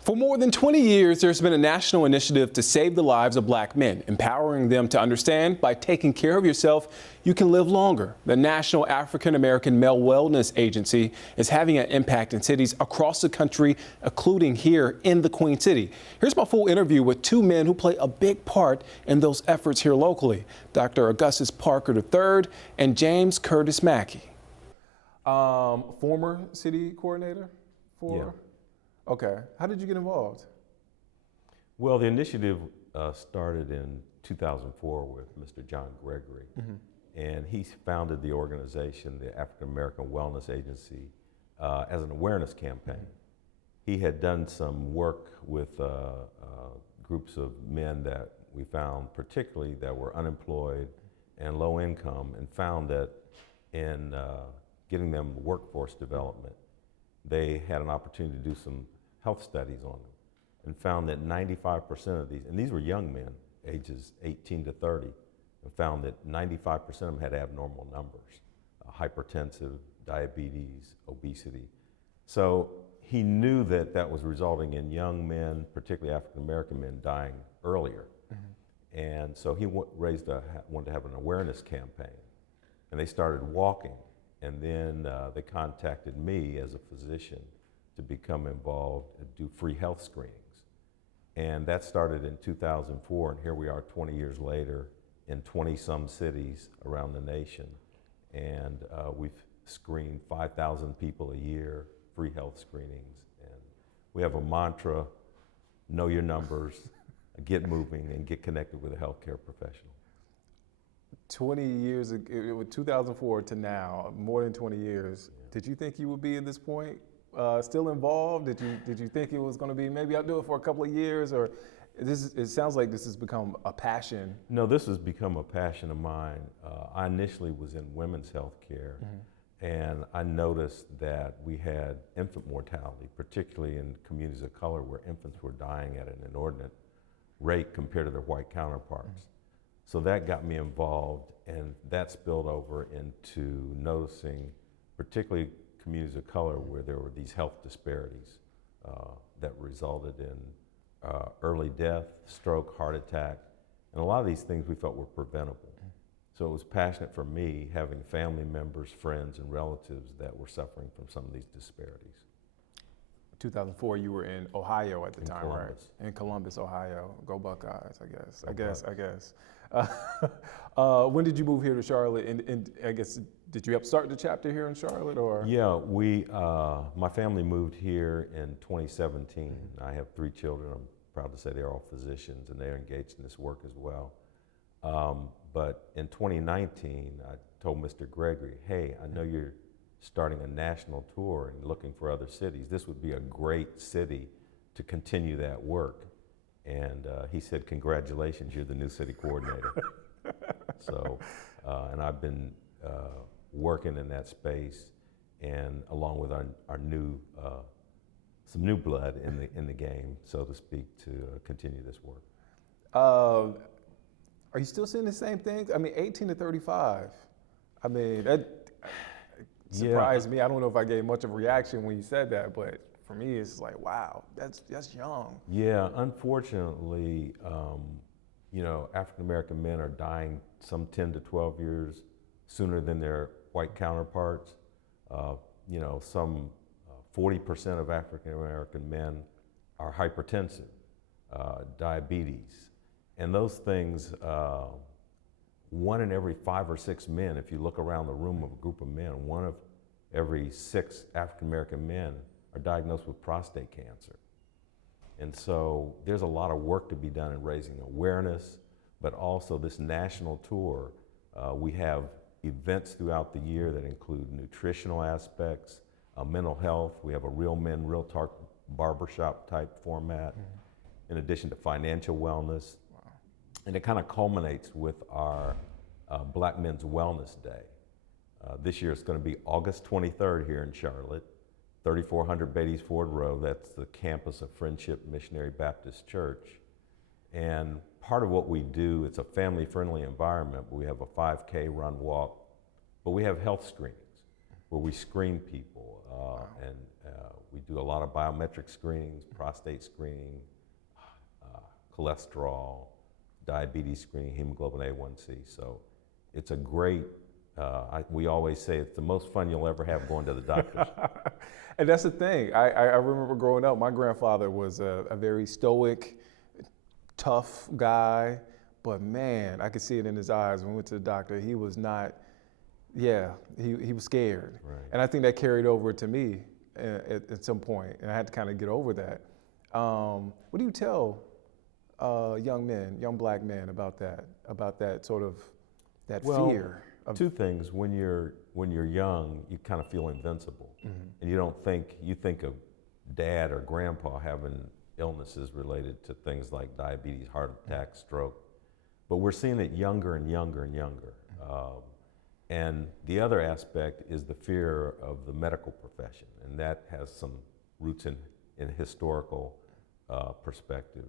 For more than 20 years, there's been a national initiative to save the lives of black men, empowering them to understand by taking care of yourself, you can live longer. The National African American Male Wellness Agency is having an impact in cities across the country, including here in the Queen City. Here's my full interview with two men who play a big part in those efforts here locally, Dr. Augustus Parker III and James Curtis Mackey. Former city coordinator for? Yeah. Okay. How did you get involved? Well, the initiative started in 2004 with Mr. John Gregory, and he founded the organization, the African American Wellness Agency, as an awareness campaign. He had done some work with groups of men that we found particularly that were unemployed and low income, and found that in getting them workforce development, they had an opportunity to do some health studies on them, and found that 95% of these, and these were young men, ages 18 to 30, and found that 95% of them had abnormal numbers, hypertensive, diabetes, obesity. So he knew that that was resulting in young men, particularly African American men, dying earlier. And so he wanted to have an awareness campaign, and they started walking. And then they contacted me as a physician to become involved and do free health screenings. And that started in 2004, and here we are 20 years later in 20-some cities around the nation. And we've screened 5,000 people a year, free health screenings. And we have a mantra, know your numbers, get moving, and get connected with a healthcare professional. 20 years ago, 2004 to now, more than 20 years. Yeah. Did you think you would be at this point still involved? Did you think it was going to be maybe I'll do it for a couple of years, or it sounds like this has become a passion? No, this has become a passion of mine. I initially was in women's health care, and I noticed that we had infant mortality, particularly in communities of color where infants were dying at an inordinate rate compared to their white counterparts. So that got me involved, and that spilled over into noticing particularly communities of color where there were these health disparities that resulted in early death, stroke, heart attack, and a lot of these things we felt were preventable. So it was passionate for me having family members, friends, and relatives that were suffering from some of these disparities. 2004, you were in Ohio at the time, Columbus. Right? In Columbus, Ohio. Go Buckeyes, I guess. When did you move here to Charlotte? And I guess, did you help start the chapter here in Charlotte, or? Yeah, my family moved here in 2017. I have 3 children. I'm proud to say they're all physicians, and they're engaged in this work as well. But in 2019, I told Mr. Gregory, hey, I know you're starting a national tour and looking for other cities. This would be a great city to continue that work. And he said, congratulations, you're the new city coordinator. So, and I've been working in that space, and along with our new, some new blood in the game, so to speak, to continue this work. Are you still seeing the same things? I mean, 18 to 35. I mean, that surprised me. I don't know if I gave much of a reaction when you said that, but for me, it's like, wow, that's young. Yeah, unfortunately, you know, African American men are dying some 10 to 12 years sooner than their white counterparts. You know, some 40% of African American men are hypertensive, diabetes, and those things. 1 in every 5 or 6 men, if you look around the room of a group of men, 1 of every 6 African American men are diagnosed with prostate cancer. And so there's a lot of work to be done in raising awareness, but also this national tour. We have events throughout the year that include nutritional aspects, mental health. We have a Real Men, Real Talk barbershop type format, in addition to financial wellness. And it kind of culminates with our Black Men's Wellness Day. This year it's going to be August 23rd here in Charlotte, 3400 Beatties Ford Road. That's the campus of Friendship Missionary Baptist Church. And part of what we do, it's a family-friendly environment. We have a 5K run walk, but we have health screenings where we screen people, and We do a lot of biometric screenings, prostate screening, cholesterol, diabetes screening, hemoglobin A1C. So it's a great, we always say it's the most fun you'll ever have going to the doctor's. And that's the thing. I remember growing up, my grandfather was a very stoic, tough guy, but man, I could see it in his eyes when we went to the doctor. He was not, he was scared. Right. And I think that carried over to me at some point, and I had to kind of get over that. What do you tell young black men about that sort of, that fear? Two things. When you're young, you kind of feel invincible, and you think of dad or grandpa having illnesses related to things like diabetes, heart attack, stroke, but we're seeing it younger and younger and younger. And the other aspect is the fear of the medical profession, and that has some roots in historical perspective.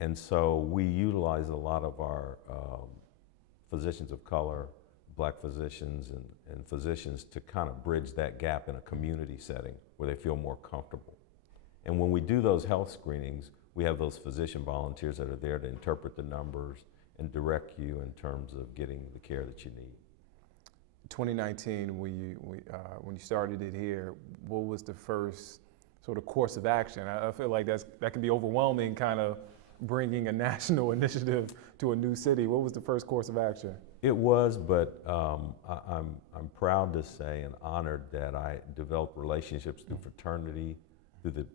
And so we utilize a lot of our physicians of color, black physicians, and physicians to kind of bridge that gap in a community setting where they feel more comfortable. And when we do those health screenings, we have those physician volunteers that are there to interpret the numbers and direct you in terms of getting the care that you need. 2019, when you started it here, what was the first sort of course of action? I feel like that can be overwhelming, kind of bringing a national initiative to a new city. What was the first course of action? It was, but I'm proud to say and honored that I developed relationships through fraternity, through the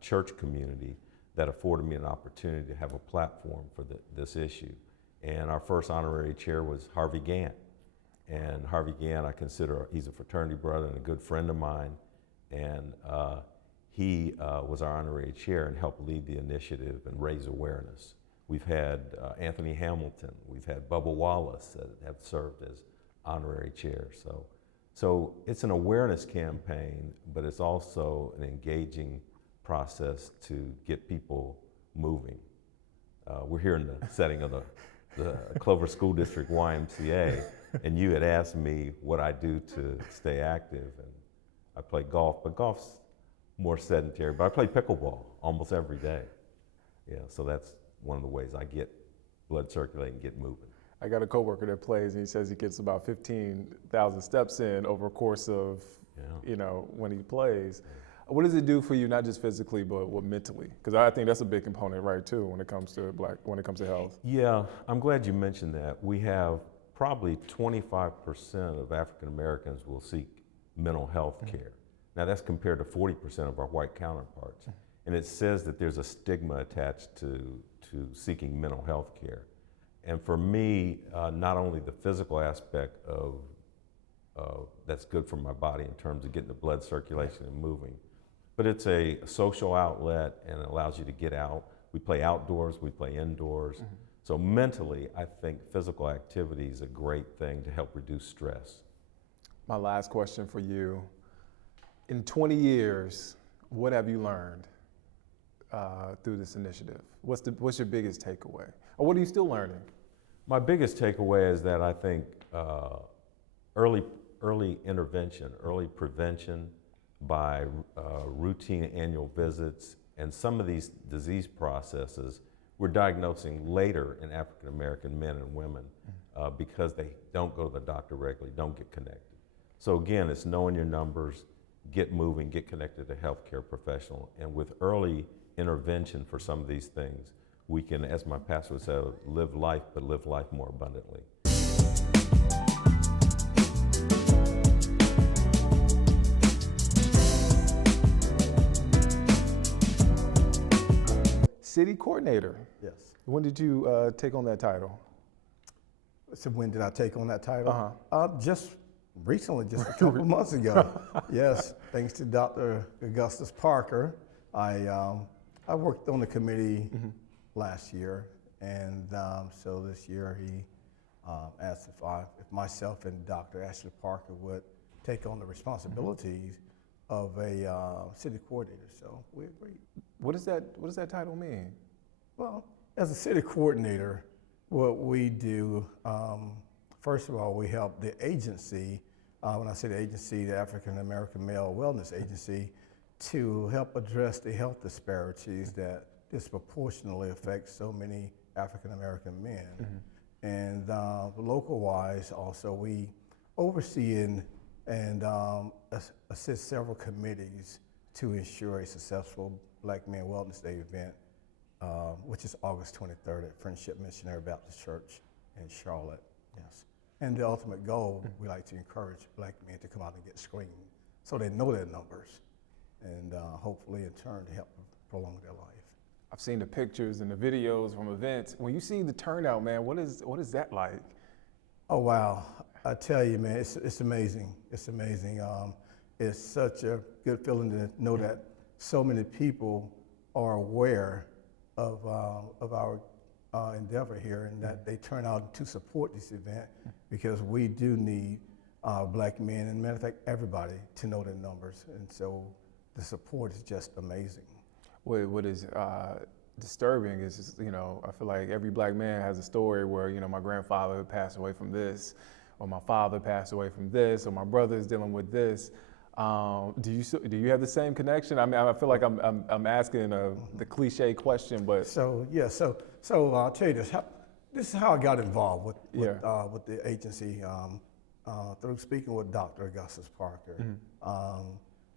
church community, that afforded me an opportunity to have a platform for this issue. And our first honorary chair was Harvey Gantt. And Harvey Gantt, I consider, he's a fraternity brother and a good friend of mine. And he was our honorary chair and helped lead the initiative and raise awareness. We've had Anthony Hamilton, we've had Bubba Wallace that have served as honorary chairs. So it's an awareness campaign, but it's also an engaging process to get people moving. We're here in the setting of the Clover School District YMCA, and you had asked me what I do to stay active, and I play golf, but golf's more sedentary, but I play pickleball almost every day. Yeah, so that's one of the ways I get blood circulating, get moving. I got a coworker that plays, and he says he gets about 15,000 steps in over a course of, when he plays. What does it do for you, not just physically, but mentally? Because I think that's a big component, right, too, when it comes to health. Yeah, I'm glad you mentioned that. We have probably 25% of African Americans will seek mental health care. Now that's compared to 40% of our white counterparts. And it says that there's a stigma attached to seeking mental health care. And for me, not only the physical aspect of that's good for my body in terms of getting the blood circulation and moving, but it's a social outlet and it allows you to get out. We play outdoors, we play indoors. So mentally, I think physical activity is a great thing to help reduce stress. My last question for you. In 20 years, what have you learned through this initiative? What's your biggest takeaway? Or what are you still learning? My biggest takeaway is that I think early intervention, early prevention by routine annual visits, and some of these disease processes we're diagnosing later in African American men and women because they don't go to the doctor regularly, don't get connected. So again, it's knowing your numbers, get moving, get connected to a healthcare professional, and with early intervention for some of these things, we can, as my pastor would say, live life, but live life more abundantly. City coordinator. Yes. When did you take on that title? So when did I take on that title? Just recently, just a couple of months ago. Yes, thanks to Dr. Augustus Parker. I worked on the committee last year, and so this year he asked if myself and Dr. Ashley Parker would take on the responsibilities of a city coordinator. So we agreed. What does that title mean? Well, as a city coordinator, what we do, first of all, we help the agency when I say the agency, the African American Male Wellness Agency, to help address the health disparities that disproportionately affect so many African American men. And local-wise, also, we oversee and assist several committees to ensure a successful Black Men Wellness Day event, which is August 23rd at Friendship Missionary Baptist Church in Charlotte. Yes. And the ultimate goal, we like to encourage Black men to come out and get screened so they know their numbers, and hopefully in turn to help prolong their life. I've seen the pictures and the videos from events. When you see the turnout, man, what is that like? Oh, wow. I tell you, man, it's amazing. It's amazing. It's such a good feeling to know that so many people are aware of our endeavor here, and that they turn out to support this event, because we do need Black men, and matter of fact, everybody, to know their numbers. And so the support is just amazing. What is disturbing is, just, I feel like every Black man has a story where, my grandfather passed away from this, or my father passed away from this, or my brother is dealing with this. Do you have the same connection? I mean, I feel like I'm asking the cliche question, but so yeah. So I'll tell you this. This is how I got involved with the agency, through speaking with Dr. Augustus Parker.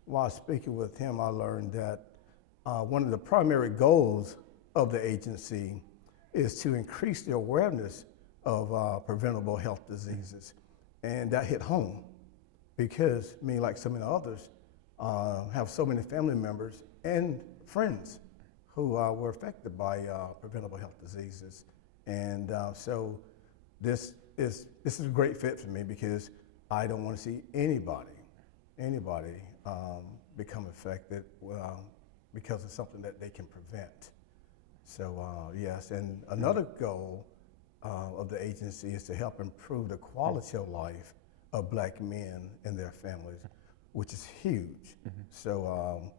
While speaking with him, I learned that one of the primary goals of the agency is to increase the awareness of preventable health diseases, and that hit home, because me, like so many others, have so many family members and friends who were affected by preventable health diseases. And so this is a great fit for me, because I don't want to see anybody become affected because of something that they can prevent. So yes, and another goal of the agency is to help improve the quality of life of Black men and their families, which is huge. So,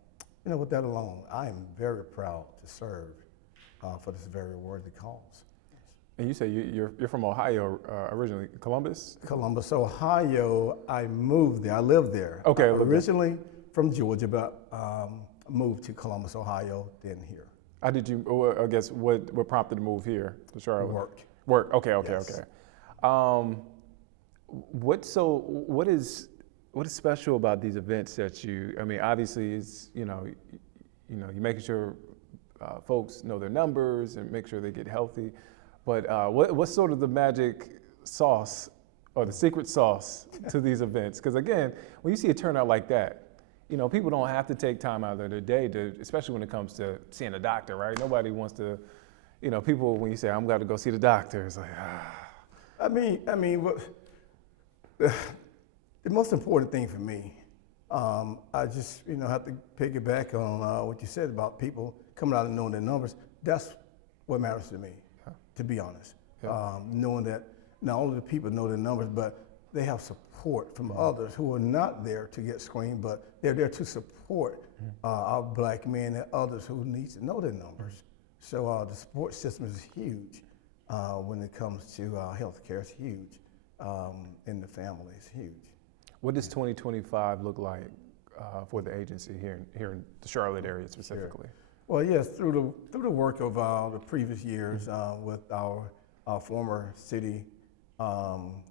with that alone, I am very proud to serve for this very worthy cause. And you say you're from Ohio originally, Columbus? Columbus, Ohio. I moved there. I lived there. Okay. Originally from Georgia, but moved to Columbus, Ohio, then here. How did you? I guess what prompted the move here to Charlotte? Work. Okay. Yes. What is special about these events that you? I mean, obviously, it's you're making sure folks know their numbers and make sure they get healthy. But what's sort of the magic sauce or the secret sauce to these events? Because again, when you see a turnout like that, people don't have to take time out of their day to, especially when it comes to seeing a doctor, right? Nobody wants to, people, when you say, I'm going to go see the doctor, it's like, I mean, the most important thing for me, I just, have to piggyback on what you said about people coming out and knowing their numbers. That's what matters to me, to be honest. Knowing that not only do people know their numbers, but they have support from others who are not there to get screened, but they're there to support our Black men and others who need to know their numbers. So the support system is huge when it comes to health care. It's huge. In the family, it's huge. What does 2025 look like for the agency here in the Charlotte area specifically? Sure. Well, yes, through the work of the previous years with our former city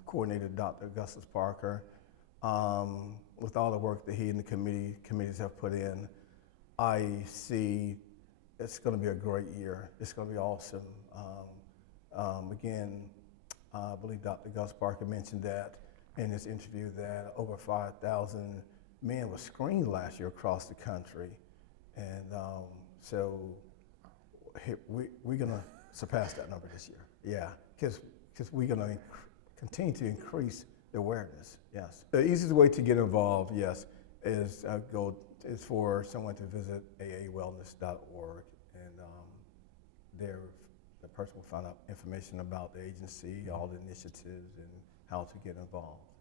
coordinator, Dr. Augustus Parker, with all the work that he and the committees have put in, I see it's going to be a great year. It's going to be awesome. Again, I believe Dr. Gus Parker mentioned that in his interview that over 5,000 men were screened last year across the country. And so we're going to surpass that number this year. Yeah, because we're going to continue to increase the awareness, yes. The easiest way to get involved, yes, is for someone to visit aawellness.org, and there the person will find out information about the agency, all the initiatives, and how to get involved.